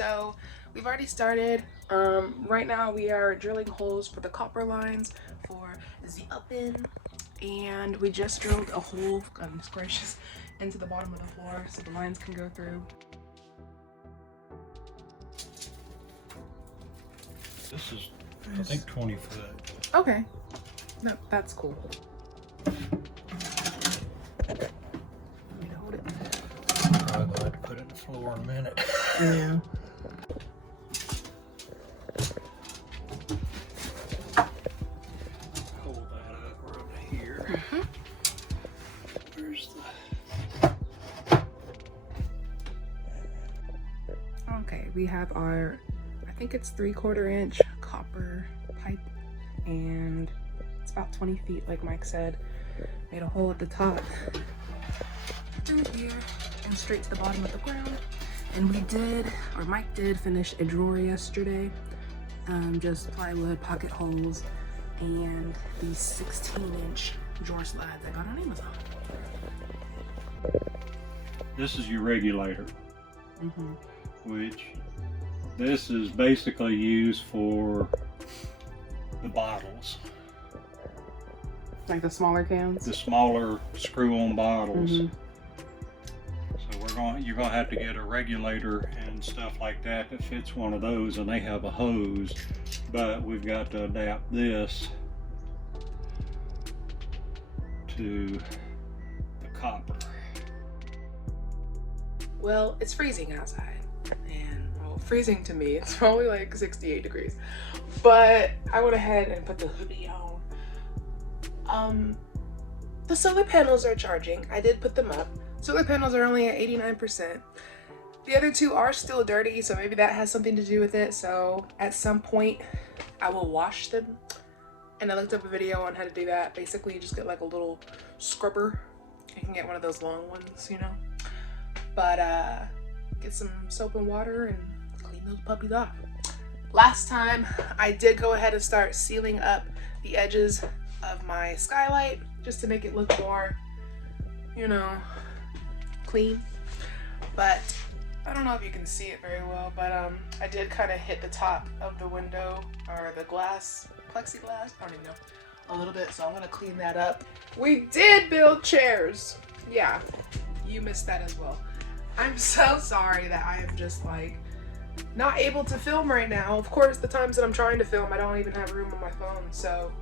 So we've already started. Right now we are drilling holes for the copper lines for the oven, and we just drilled a hole, goodness gracious, into the bottom of the floor so the lines can go through. This is, I think, 20 foot. Okay, no, that's cool. Hold it. I'm going to put it in the floor in a minute. Yeah. Hold that up right here. Where's the... Okay, we have our, I think it's 3/4 inch copper pipe, and it's about 20 feet like Mike said. Made a hole at the top through here and straight to the bottom of the ground. And we did, or Mike did, finish a drawer yesterday. Just plywood pocket holes and these 16-inch drawer slides I got on Amazon. This is your regulator, which this is basically used for the bottles. Like the smaller cans? The smaller screw-on bottles. So you're gonna have to get a regulator and stuff like that that fits one of those, and they have a hose, but we've got to adapt this to the copper. Well, it's freezing outside, and well, freezing to me, it's probably like 68 degrees, but I went ahead and put the hoodie on. The solar panels are charging. I did put them up. Solar panels are only at 89%. The other two are still dirty, so maybe that has something to do with it. So at some point I will wash them, and I looked up a video on how to do that. Basically you just get like a little scrubber. You can get one of those long ones, you know, but get some soap and water and clean those puppies off. Last time I did go ahead and start sealing up the edges of my skylight just to make it look more, you know, clean. But I don't know if you can see it very well, but I did kind of hit the top of the window, or the glass, plexiglass, I don't even know, a little bit, so I'm gonna clean that up. We did build chairs. Yeah, you missed that as well. I'm so sorry that I am just like not able to film right now. Of course, the times that I'm trying to film, I don't even have room on my phone, so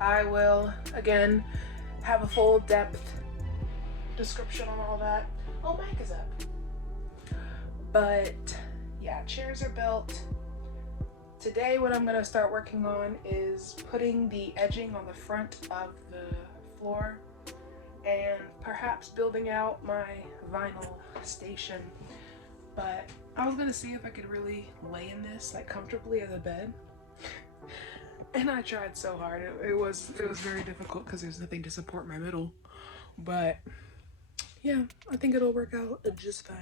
I will again have a full depth description on all that. Oh, Mike is up. But yeah, chairs are built. Today what I'm gonna start working on is putting the edging on the front of the floor and perhaps building out my vinyl station. But I was gonna see if I could really lay in this like comfortably as a bed. And I tried so hard. It was very difficult because there's nothing to support my middle. But yeah, I think it'll work out just fine.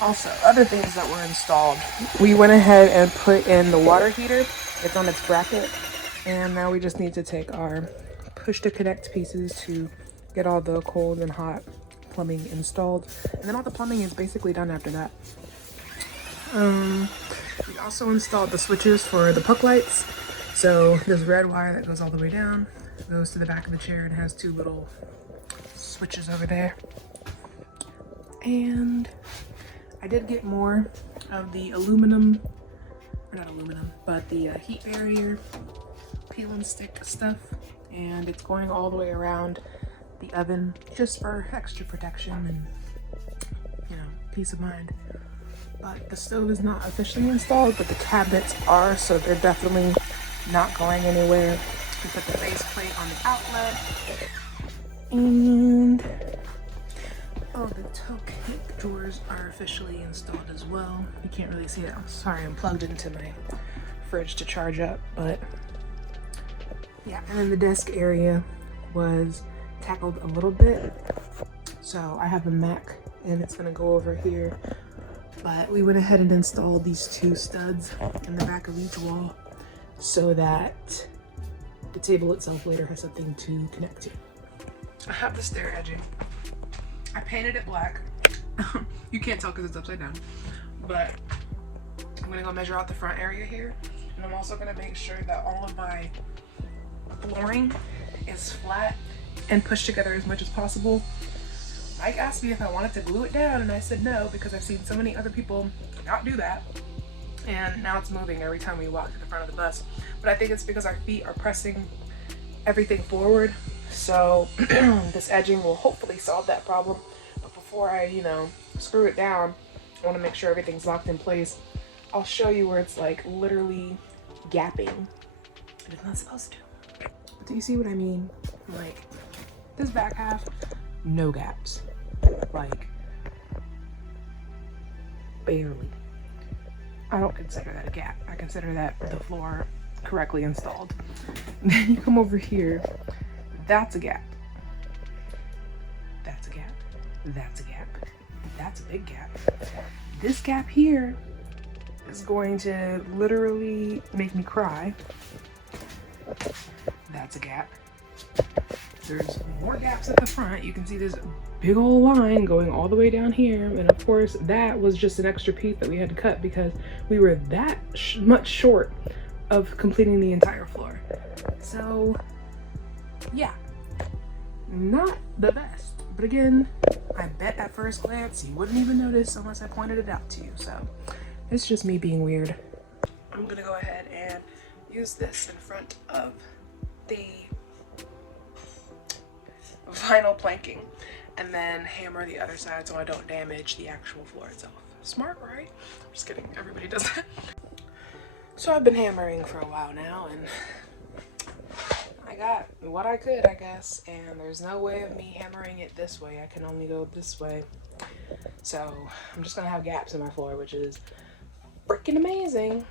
Also, other things that were installed. We went ahead and put in the water heater. It's on its bracket. And now we just need to take our push to connect pieces to get all the cold and hot plumbing installed. And then all the plumbing is basically done after that. We also installed the switches for the puck lights. So this red wire that goes all the way down goes to the back of the chair and has two little switches over there. And I did get more of the aluminum, or not aluminum, but the heat barrier peel and stick stuff, and it's going all the way around the oven just for extra protection and, you know, peace of mind. But the stove is not officially installed, but the cabinets are, so they're definitely not going anywhere. We put the base plate on the outlet, and oh, the toe cake drawers are officially installed as well. You can't really see it. I'm sorry, I'm plugged into my fridge to charge up, but yeah. And then the desk area was tackled a little bit. So I have a Mac and it's gonna go over here. But we went ahead and installed these two studs in the back of each wall so that the table itself later has something to connect to. I have the stair edging. I painted it black. You can't tell because it's upside down. but I'm gonna go measure out the front area here. And I'm also gonna make sure that all of my flooring is flat and pushed together as much as possible. Mike asked me if I wanted to glue it down, and I said no, because I've seen so many other people not do that. And now it's moving every time we walk to the front of the bus. But I think it's because our feet are pressing everything forward. So this edging will hopefully solve that problem. But before I, screw it down, I want to make sure everything's locked in place. I'll show you where it's like literally gapping. But it's not supposed to. But do you see what I mean? Like this back half, no gaps. Like barely. I don't consider that a gap. I consider that the floor correctly installed. Then you come over here, that's a gap. That's a gap. That's a gap. That's a big gap. This gap here is going to literally make me cry. That's a gap. There's more gaps at the front. You can see this big old line going all the way down here. And of course, that was just an extra piece that we had to cut because we were that much short of completing the entire floor. So yeah, not the best. But again, I bet at first glance you wouldn't even notice unless I pointed it out to you. So it's just me being weird. I'm gonna go ahead and use this in front of the vinyl planking and then hammer the other side so I don't damage the actual floor itself. Smart, right? I'm just kidding, everybody does that. So I've been hammering for a while now and I got what I could, I guess, and there's no way of me hammering it this way. I can only go this way. So I'm just gonna have gaps in my floor, which is freaking amazing.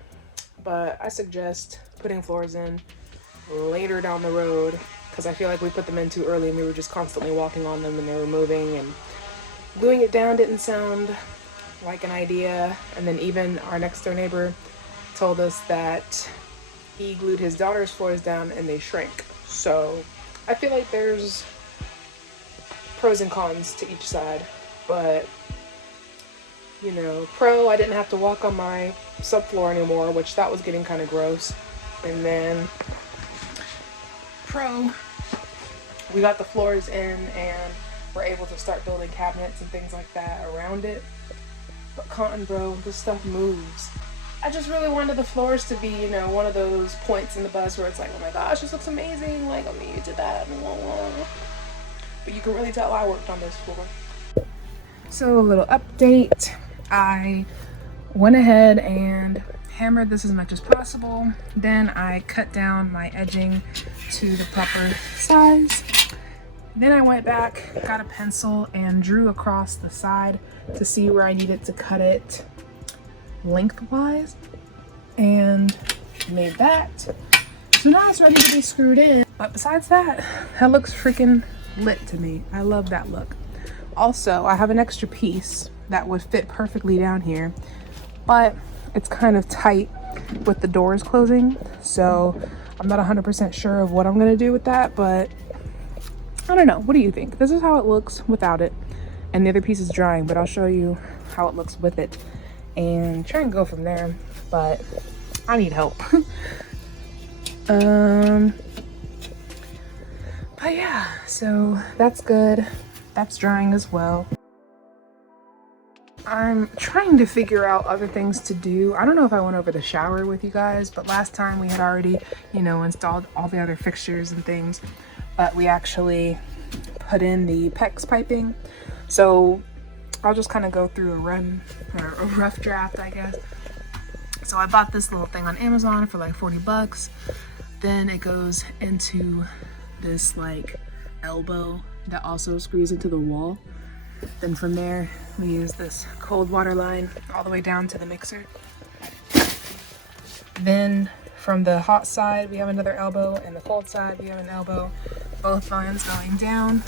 But I suggest putting floors in later down the road because I feel like we put them in too early and we were just constantly walking on them and they were moving, and gluing it down didn't sound like an idea. And then even our next door neighbor told us that he glued his daughter's floors down and they shrank. So I feel like there's pros and cons to each side, but pro, I didn't have to walk on my subfloor anymore, which that was getting kind of gross. And then pro, we got the floors in and we're able to start building cabinets and things like that around it. But con, bro, this stuff moves. I just really wanted the floors to be, one of those points in the bus where it's like, oh my gosh, this looks amazing. Like, oh, you did that. But you can really tell I worked on this floor. So a little update. I went ahead and hammered this as much as possible. Then I cut down my edging to the proper size. Then I went back, got a pencil, and drew across the side to see where I needed to cut it lengthwise, and made that. So now it's ready to be screwed in. But besides that, that looks freaking lit to me. I love that look. Also, I have an extra piece that would fit perfectly down here, but it's kind of tight with the doors closing, so I'm not 100% sure of what I'm gonna do with that, but I don't know. What do you think? This is how it looks without it, and the other piece is drying, but I'll show you how it looks with it and try and go from there. But I need help. But yeah, so that's good. That's drying as well. I'm trying to figure out other things to do. I don't know if I went over the shower with you guys, but last time we had already, installed all the other fixtures and things, but we actually put in the PEX piping. So I'll just kind of go through a rough draft, I guess. So I bought this little thing on Amazon for like 40 bucks. Then it goes into this like elbow that also screws into the wall. Then from there, we use this cold water line all the way down to the mixer. Then from the hot side, we have another elbow, and the cold side, we have an elbow. Both lines going down,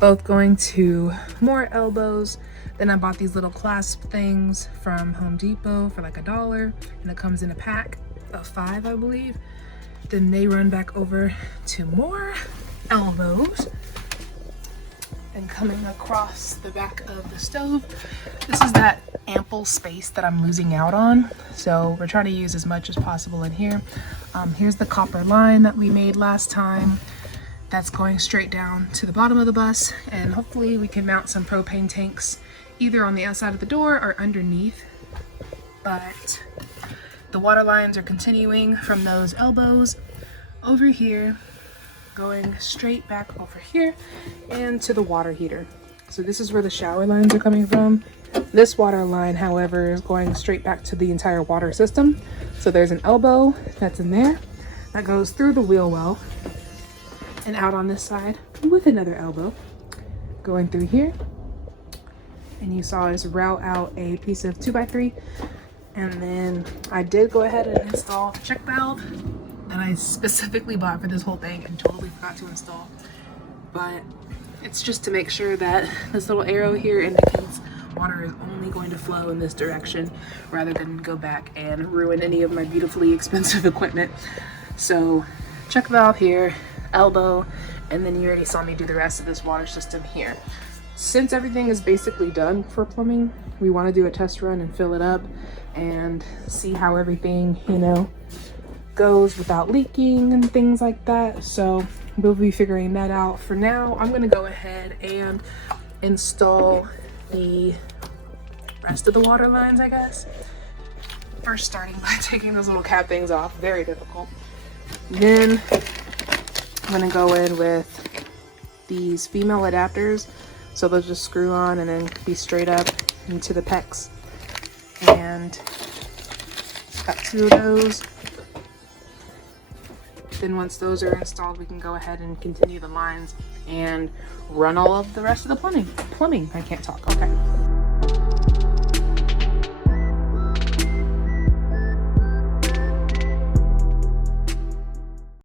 both going to more elbows. Then I bought these little clasp things from Home Depot for like $1, and it comes in a pack of 5, I believe. Then they run back over to more elbows. and coming across the back of the stove. This is that ample space that I'm losing out on, so we're trying to use as much as possible in here. Here's the copper line that we made last time. That's going straight down to the bottom of the bus, and hopefully we can mount some propane tanks either on the outside of the door or underneath. But the water lines are continuing from those elbows over here, going straight back over here and to the water heater. So this is where the shower lines are coming from. This water line, however, is going straight back to the entire water system. So there's an elbow that's in there that goes through the wheel well and out on this side with another elbow going through here. And you saw us route out a piece of 2x3. And then I did go ahead and install the check valve that I specifically bought for this whole thing and totally forgot to install. But it's just to make sure that this little arrow here indicates water is only going to flow in this direction rather than go back and ruin any of my beautifully expensive equipment. So check valve here, elbow, and then you already saw me do the rest of this water system here. Since everything is basically done for plumbing, we want to do a test run and fill it up and see how everything, you know, goes without leaking and things like that. So we'll be figuring that out. For now, I'm going to go ahead and install the rest of the water lines, I guess. First starting by taking those little cap things off, very difficult. Then I'm going to go in with these female adapters. So they'll just screw on and then be straight up into the pecs. And got 2 of those. Then once those are installed, we can go ahead and continue the lines and run all of the rest of the plumbing. I can't talk, okay.